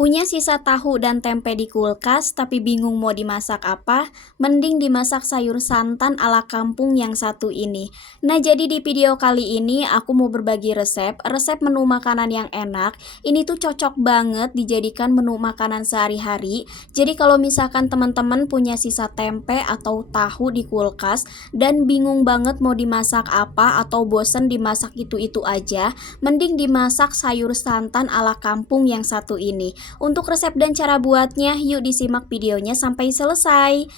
Punya sisa tahu dan tempe di kulkas tapi bingung mau dimasak apa? Mending dimasak sayur santan ala kampung yang satu ini. Nah, jadi di video kali ini aku mau berbagi resep menu makanan yang enak. Ini tuh cocok banget dijadikan menu makanan sehari-hari. Jadi kalau misalkan teman-teman punya sisa tempe atau tahu di kulkas dan bingung banget mau dimasak apa atau bosen dimasak itu-itu aja, mending dimasak sayur santan ala kampung yang satu ini. Untuk resep dan cara buatnya, yuk disimak videonya sampai selesai.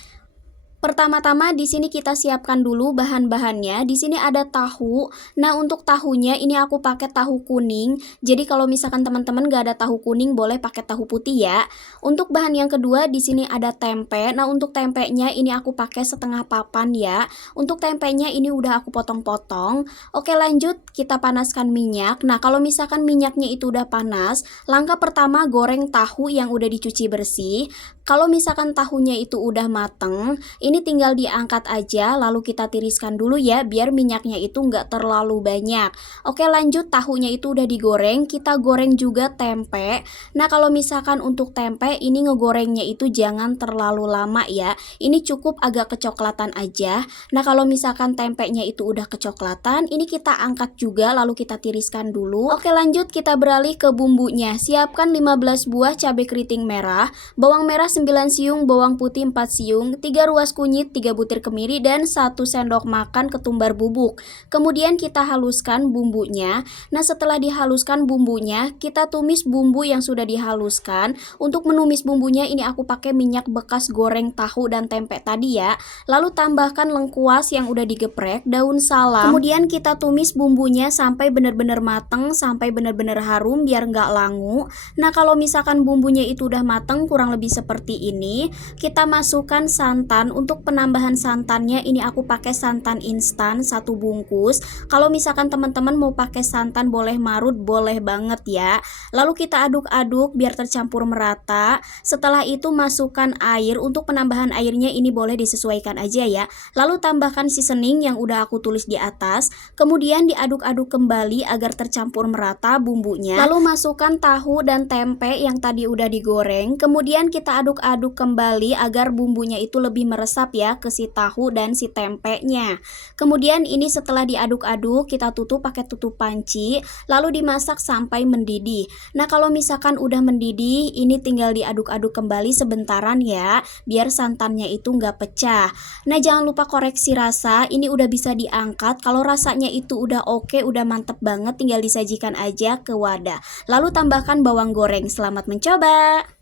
Pertama-tama di sini kita siapkan dulu bahan-bahannya. Di sini ada tahu. Nah, untuk tahunya ini aku pakai tahu kuning. Jadi kalau misalkan teman-teman gak ada tahu kuning, boleh pakai tahu putih ya. Untuk bahan yang kedua di sini ada tempe. Nah, untuk tempenya ini aku pakai setengah papan ya. Untuk tempenya ini udah aku potong-potong. Oke, lanjut kita panaskan minyak. Nah, kalau misalkan minyaknya itu udah panas, langkah pertama goreng tahu yang udah dicuci bersih. Kalau misalkan tahunya itu udah mateng, ini tinggal diangkat aja lalu kita tiriskan dulu ya biar minyaknya itu nggak terlalu banyak. Oke, lanjut tahunya itu udah digoreng, kita goreng juga tempe. Nah, kalau misalkan untuk tempe ini ngegorengnya itu jangan terlalu lama ya. Ini cukup agak kecoklatan aja. Nah, kalau misalkan tempenya itu udah kecoklatan, ini kita angkat juga lalu kita tiriskan dulu. Oke, lanjut kita beralih ke bumbunya. Siapkan 15 buah cabai keriting merah, bawang merah 9 siung, bawang putih 4 siung, 3 ruas kunyit, 3 butir kemiri, dan 1 sendok makan ketumbar bubuk. Kemudian kita haluskan bumbunya. Nah, setelah dihaluskan bumbunya, kita tumis bumbu yang sudah dihaluskan. Untuk menumis bumbunya ini aku pakai minyak bekas goreng tahu dan tempe tadi ya. Lalu tambahkan lengkuas yang udah digeprek, daun salam. Kemudian kita tumis bumbunya sampai benar-benar mateng, sampai benar-benar harum biar nggak langu. Nah, kalau misalkan bumbunya itu udah mateng kurang lebih seperti ini, kita masukkan santan. Untuk penambahan santannya ini aku pakai santan instan 1 bungkus. Kalau misalkan teman-teman mau pakai santan boleh marut, boleh banget ya. Lalu kita aduk-aduk biar tercampur merata. Setelah itu masukkan air. Untuk penambahan airnya ini boleh disesuaikan aja ya. Lalu tambahkan seasoning yang udah aku tulis di atas. Kemudian diaduk-aduk kembali agar tercampur merata bumbunya. Lalu masukkan tahu dan tempe yang tadi udah digoreng. Kemudian kita aduk-aduk kembali agar bumbunya itu lebih meresap ya ke si tahu dan si tempenya. Kemudian ini setelah diaduk-aduk kita tutup pakai tutup panci, lalu dimasak sampai mendidih. Nah, kalau misalkan udah mendidih, ini tinggal diaduk-aduk kembali sebentaran ya, biar santannya itu nggak pecah. Nah, jangan lupa koreksi rasa, ini udah bisa diangkat. Kalau rasanya itu udah oke, udah mantep banget, tinggal disajikan aja ke wadah. Lalu tambahkan bawang goreng. Selamat mencoba!